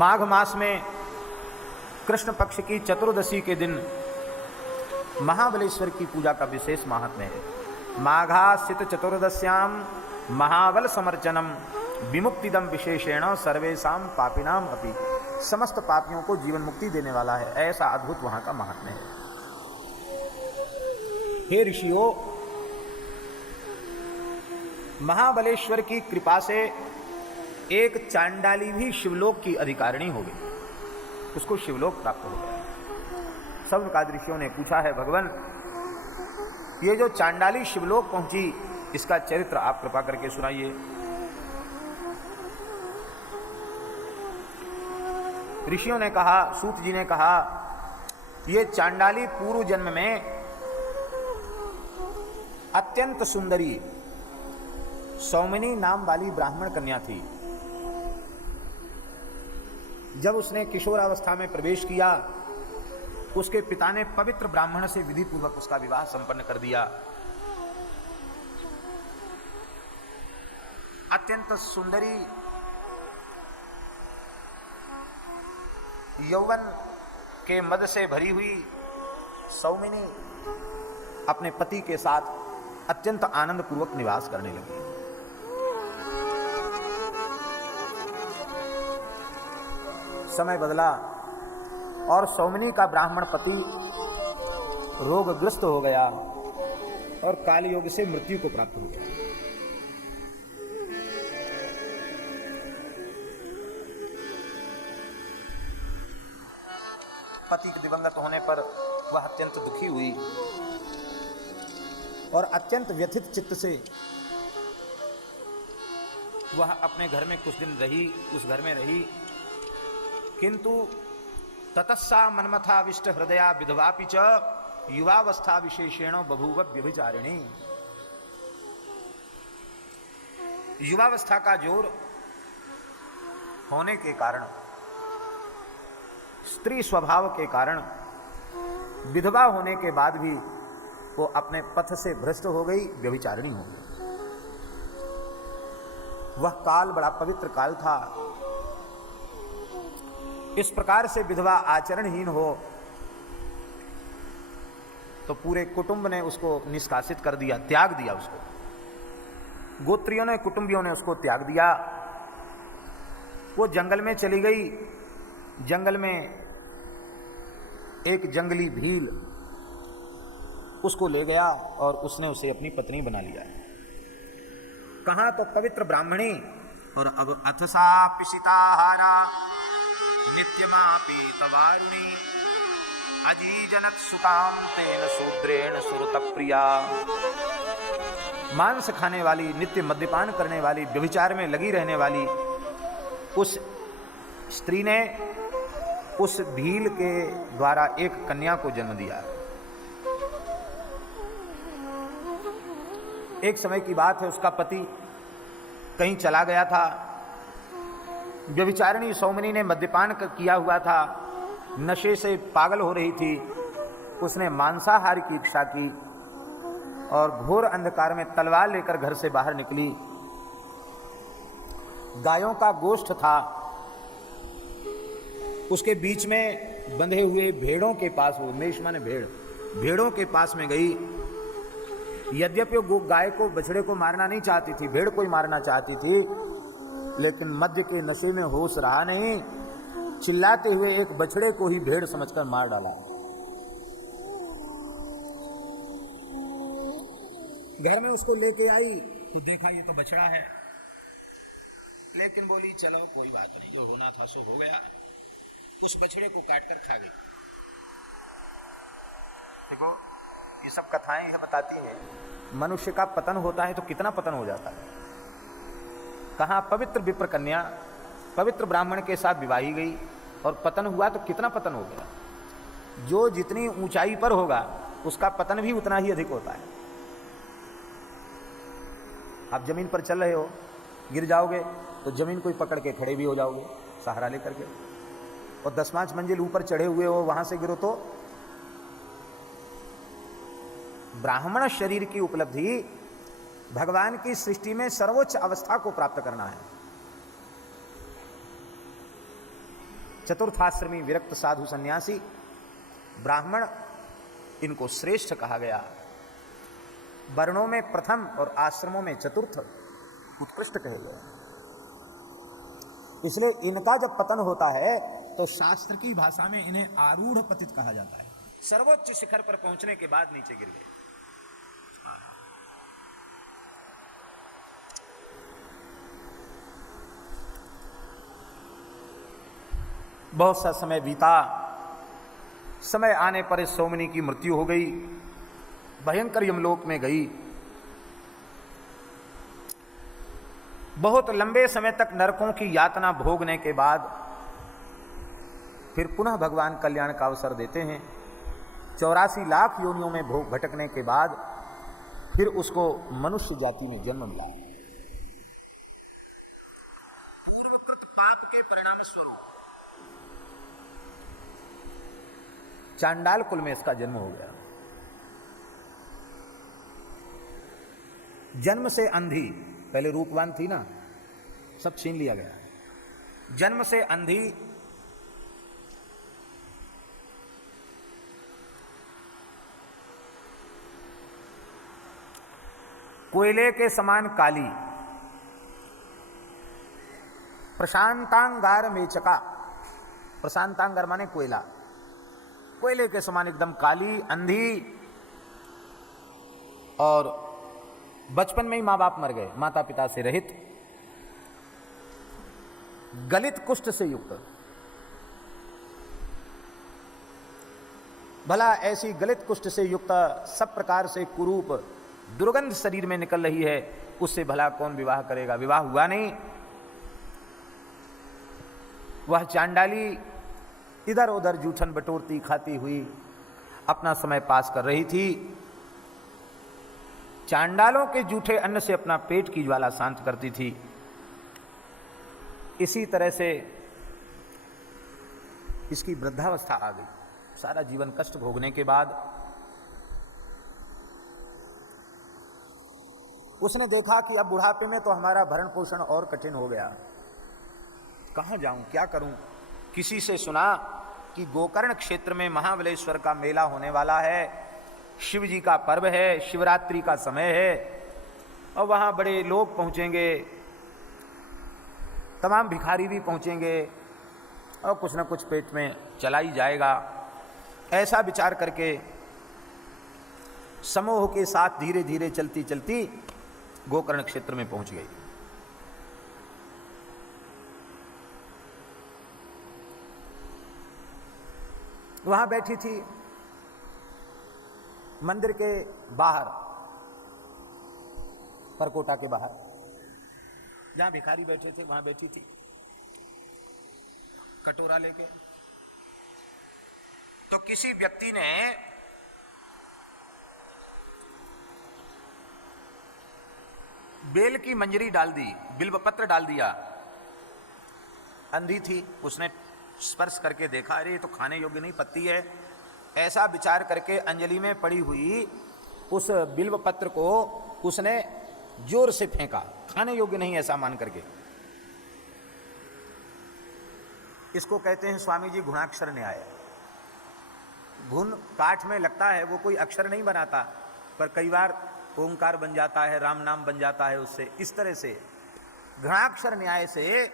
माघ मास में कृष्ण पक्ष की चतुर्दशी के दिन महाबलेश्वर की पूजा का विशेष महात्म्य है। माघासित चतुर्दश्याम महाबल समर्चनम विमुक्तिदम विशेषेण सर्वेशाम पापिनाम अपि। समस्त पापियों को जीवन मुक्ति देने वाला है, ऐसा अद्भुत वहां का महात्म्य है। हे ऋषियों, महाबलेश्वर की कृपा से एक चांडाली भी शिवलोक की अधिकारिणी हो गई, उसको शिवलोक प्राप्त हो गया। सब का ऋषियों ने पूछा है, भगवान ये जो चांडाली शिवलोक पहुंची, इसका चरित्र आप कृपा करके सुनाइए। ऋषियों ने कहा, सूत जी ने कहा, ये चांडाली पूर्व जन्म में अत्यंत सुंदरी सौमिनी नाम वाली ब्राह्मण कन्या थी। जब उसने किशोरावस्था में प्रवेश किया, उसके पिता ने पवित्र ब्राह्मण से विधि पूर्वक उसका विवाह संपन्न कर दिया। अत्यंत सुंदरी यौवन के मद से भरी हुई सौमिनी अपने पति के साथ अत्यंत आनंद पूर्वक निवास करने लगी। समय बदला और सौमिनी का ब्राह्मण पति रोगग्रस्त हो गया और कालयोग से मृत्यु को प्राप्त हो गया। पति के दिवंगत होने पर वह अत्यंत दुखी हुई और अत्यंत व्यथित चित्त से वह अपने घर में कुछ दिन रही, उस घर में रही। किंतु ततस्सा मन्मथाविष्ट हृदया विधवापि च युवावस्था विशेषेण बभूव व्यभिचारिणी। युवावस्था का जोर होने के कारण, स्त्री स्वभाव के कारण, विधवा होने के बाद भी वो अपने पथ से भ्रष्ट हो गई, व्यभिचारिणी हो गई। वह काल बड़ा पवित्र काल था। इस प्रकार से विधवा आचरणहीन हो तो पूरे कुटुंब ने उसको निष्कासित कर दिया, त्याग दिया उसको। गोत्रियों ने, कुटुंबियों ने उसको त्याग दिया। वो जंगल में चली गई। जंगल में एक जंगली भील उसको ले गया और उसने उसे अपनी पत्नी बना लिया। कहाँ तो पवित्र ब्राह्मणी, और अब अथसा पिशिताहारा नित्यमापीत वारुणी अजीजनत सुताम तेन शूद्रेण सुरत प्रिया। मांस खाने वाली, नित्य मद्यपान करने वाली, व्यभिचार में लगी रहने वाली उस स्त्री ने उस भील के द्वारा एक कन्या को जन्म दिया। एक समय की बात है, उसका पति कहीं चला गया था। व्यभिचारिणी सौमिनी ने मद्यपान किया हुआ था, नशे से पागल हो रही थी। उसने मांसाहार की इच्छा की और घोर अंधकार में तलवार लेकर घर से बाहर निकली। गायों का गोश्त था, उसके बीच में बंधे हुए भेड़ों के पास, वो मेष माने भेड़, भेड़ों के पास में गई। यद्यपि वो गाय को, बछड़े को मारना नहीं चाहती थी, भेड़ को ही मारना चाहती थी, लेकिन मद्य के नशे में होश रहा नहीं। चिल्लाते हुए एक बछड़े को ही भेड़ समझकर मार डाला। घर में उसको लेके आई तो देखा ये तो बछड़ा है, लेकिन बोली चलो कोई बात नहीं, जो होना था सो हो गया। उस बछड़े को काटकर खा गई। देखो, ये सब कथाएं यह बताती हैं, मनुष्य का पतन होता है तो कितना पतन हो जाता है। कहाँ पवित्र विप्र कन्या पवित्र ब्राह्मण के साथ विवाही गई और पतन हुआ तो कितना पतन हो गया। जो जितनी ऊंचाई पर होगा उसका पतन भी उतना ही अधिक होता है। आप जमीन पर चल रहे हो, गिर जाओगे तो जमीन को ही पकड़ के खड़े भी हो जाओगे सहारा लेकर के, और 10 मंजिल ऊपर चढ़े हुए हो, वहां से गिरो तो। ब्राह्मण शरीर की उपलब्धि भगवान की सृष्टि में सर्वोच्च अवस्था को प्राप्त करना है। चतुर्थाश्रमी विरक्त साधु सन्यासी ब्राह्मण, इनको श्रेष्ठ कहा गया। वर्णों में प्रथम और आश्रमों में चतुर्थ उत्कृष्ट कहे गए। इसलिए इनका जब पतन होता है तो शास्त्र की भाषा में इन्हें आरूढ़ पतित कहा जाता है। सर्वोच्च शिखर पर पहुंचने के बाद नीचे गिर गए। बहुत सा समय बीता। समय आने पर इस सोमनी की मृत्यु हो गई, भयंकर यमलोक में गई। बहुत लंबे समय तक नरकों की यातना भोगने के बाद फिर पुनः भगवान कल्याण का अवसर देते हैं। 84 लाख योनियों में भोग भटकने के बाद फिर उसको मनुष्य जाति में जन्म मिला। पूर्वकृत पाप के परिणाम स्वरूप चांडाल कुल में इसका जन्म हो गया। जन्म से अंधी, पहले रूपवान थी ना, सब छीन लिया गया। जन्म से अंधी, कोयले के समान काली, प्रशांतांगार मेचका, प्रशांतांगार माने कोयला, कोयले के समान एकदम काली, अंधी, और बचपन में ही मां बाप मर गए, माता पिता से रहित, गलित कुष्ठ से युक्त। भला ऐसी गलित कुष्ठ से युक्त, सब प्रकार से कुरूप दुर्गंध शरीर में निकल रही है, उससे भला कौन विवाह करेगा? विवाह हुआ नहीं। वह चांडाली इधर उधर जूठन बटोरती खाती हुई अपना समय पास कर रही थी। चांडालों के जूठे अन्न से अपना पेट की ज्वाला शांत करती थी। इसी तरह से इसकी वृद्धावस्था आ गई। सारा जीवन कष्ट भोगने के बाद उसने देखा कि अब बुढ़ापे में तो हमारा भरण पोषण और कठिन हो गया, कहाँ जाऊं, क्या करूं? किसी से सुना कि गोकर्ण क्षेत्र में महाबलेश्वर का मेला होने वाला है, शिव जी का पर्व है, शिवरात्रि का समय है, और वहाँ बड़े लोग पहुँचेंगे, तमाम भिखारी भी पहुँचेंगे, और कुछ न कुछ पेट में चला ही जाएगा। ऐसा विचार करके समूह के साथ धीरे धीरे चलती चलती गोकर्ण क्षेत्र में पहुँच गई। वहाँ बैठी थी मंदिर के बाहर, परकोटा के बाहर, जहां भिखारी बैठे थे वहां बैठी थी, कटोरा लेके। तो किसी व्यक्ति ने बेल की मंजरी डाल दी, बिल्व पत्र डाल दिया। अंधी थी, उसने स्पर्श करके देखा, अरे ये तो खाने योग्य नहीं पत्ती है। ऐसा विचार करके अंजलि में पड़ी हुई उस बिल्व पत्र को उसने जोर से फेंका, खाने योग्य नहीं ऐसा मान करके। इसको कहते हैं स्वामी जी गुणाक्षर न्याय। घुन काठ में लगता है, वो कोई अक्षर नहीं बनाता, पर कई बार ओंकार बन जाता है, राम नाम बन जाता है उससे। इस तरह से घृणाक्षर न्याय से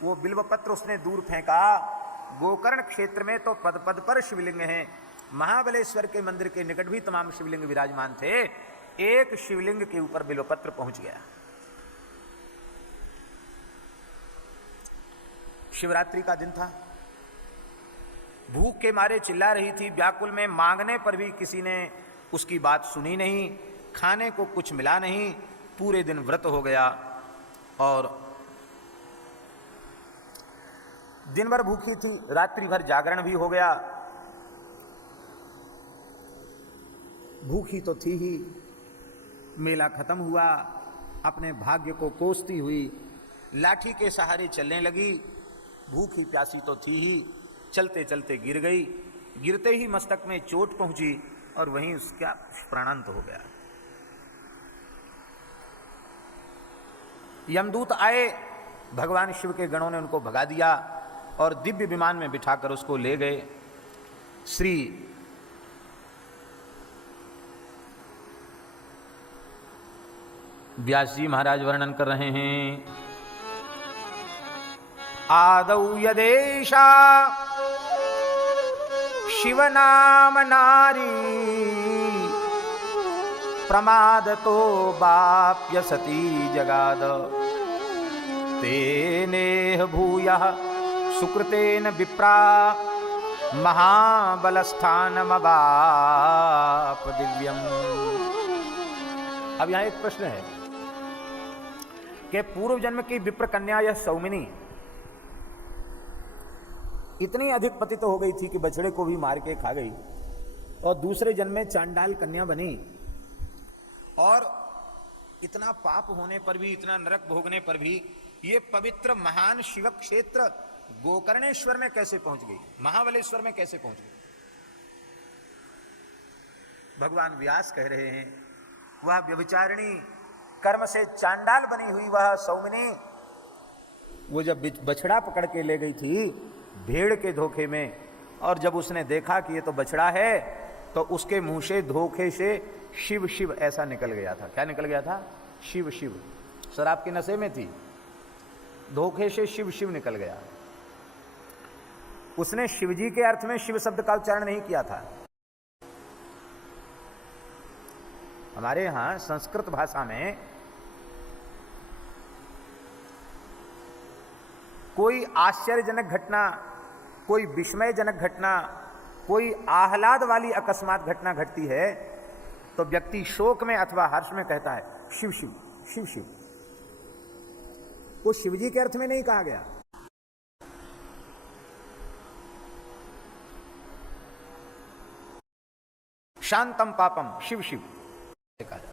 वो बिल्वपत्र उसने दूर फेंका। गोकर्ण क्षेत्र में तो पद पद पर शिवलिंग हैं। महाबलेश्वर के मंदिर के निकट भी तमाम शिवलिंग विराजमान थे। एक शिवलिंग के ऊपर बिल्वपत्र पहुंच गया। शिवरात्रि का दिन था, भूख के मारे चिल्ला रही थी, व्याकुल में, मांगने पर भी किसी ने उसकी बात सुनी नहीं, खाने को कुछ मिला नहीं। पूरे दिन व्रत हो गया और दिन भर भूखी थी, रात्रि भर जागरण भी हो गया। भूखी तो थी ही, मेला खत्म हुआ, अपने भाग्य को कोसती हुई लाठी के सहारे चलने लगी। भूखी प्यासी तो थी ही, चलते चलते गिर गई। गिरते ही मस्तक में चोट पहुंची और वहीं उसका प्राणांत हो गया। यमदूत आए, भगवान शिव के गणों ने उनको भगा दिया और दिव्य विमान में बिठाकर उसको ले गए। श्री व्यास जी महाराज वर्णन कर रहे हैं, आदौ यदेशा शिव नाम नारी प्रमादतो बाप्य सती जगाद तेनेह भूयः सुकृतेन विप्रा महाबलस्थानमवाप दिव्यम। अब यहां एक प्रश्न है कि पूर्व जन्म की विप्र कन्या यह सौमिनी इतनी अधिक पतित हो गई थी कि बछड़े को भी मार के खा गई, और दूसरे जन्म में चांडाल कन्या बनी, और इतना पाप होने पर भी, इतना नरक भोगने पर भी ये पवित्र महान शिव क्षेत्र गोकर्णेश्वर में कैसे पहुंच गई, महाबलेश्वर में कैसे पहुंच गई। भगवान व्यास कह रहे हैं, वह व्यभिचारिणी कर्म से चांडाल बनी हुई वह सौमिनी, वो जब बछड़ा पकड़ के ले गई थी भेड़ के धोखे में, और जब उसने देखा कि ये तो बछड़ा है, तो उसके मुंह से धोखे से शिव शिव ऐसा निकल गया था। क्या निकल गया था? शिव शिव। शराब के नशे में थी, धोखे से शिव शिव निकल गया। उसने शिवजी के अर्थ में शिव शब्द का उच्चारण नहीं किया था। हमारे यहां संस्कृत भाषा में कोई आश्चर्यजनक घटना, कोई विस्मयजनक घटना, कोई आह्लाद वाली अकस्मात घटना घटती है तो व्यक्ति शोक में अथवा हर्ष में कहता है शिव शिव शिव शिव। वो शिवजी के अर्थ में नहीं कहा गया। शांतम पापम शिव शिव कहा जाता।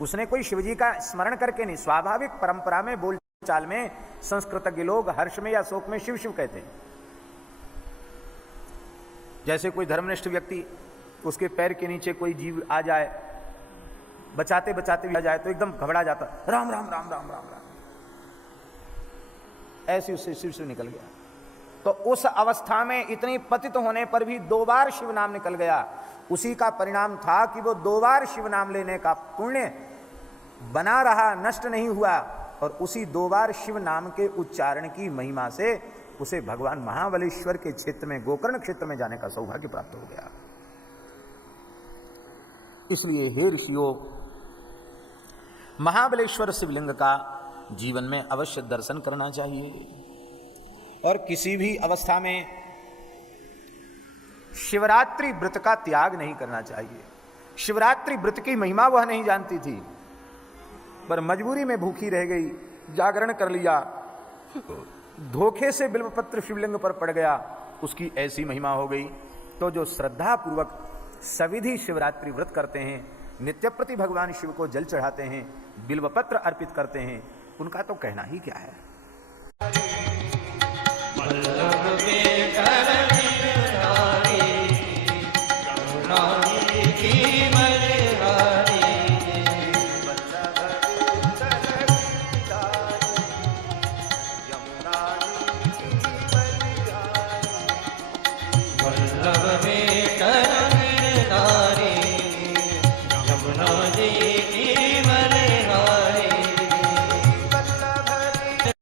उसने कोई शिवजी का स्मरण करके नहीं, स्वाभाविक परंपरा में बोलचाल में संस्कृतज्ञ लोग हर्ष में या शोक में शिव शिव कहते हैं। जैसे कोई धर्मनिष्ठ व्यक्ति, उसके पैर के नीचे कोई जीव आ जाए, बचाते बचाते भी आ जाए तो एकदम घबरा जाता, राम राम राम राम राम राम, ऐसे उससे शिव शिव निकल गया। तो उस अवस्था में इतनी पतित होने पर भी 2 बार शिव नाम निकल गया। उसी का परिणाम था कि वो 2 बार शिव नाम लेने का पुण्य बना रहा, नष्ट नहीं हुआ, और उसी 2 बार शिव नाम के उच्चारण की महिमा से उसे भगवान महाबलेश्वर के क्षेत्र में, गोकर्ण क्षेत्र में जाने का सौभाग्य प्राप्त हो गया। इसलिए हे ऋषियों, महाबलेश्वर शिवलिंग का जीवन में अवश्य दर्शन करना चाहिए, और किसी भी अवस्था में शिवरात्रि व्रत का त्याग नहीं करना चाहिए। शिवरात्रि व्रत की महिमा वह नहीं जानती थी, पर मजबूरी में भूखी रह गई, जागरण कर लिया, धोखे से बिल्वपत्र शिवलिंग पर पड़ गया, उसकी ऐसी महिमा हो गई। तो जो श्रद्धा पूर्वक सविधि शिवरात्रि व्रत करते हैं, नित्य प्रति भगवान शिव को जल चढ़ाते हैं, बिल्वपत्र अर्पित करते हैं, उनका तो कहना ही क्या है।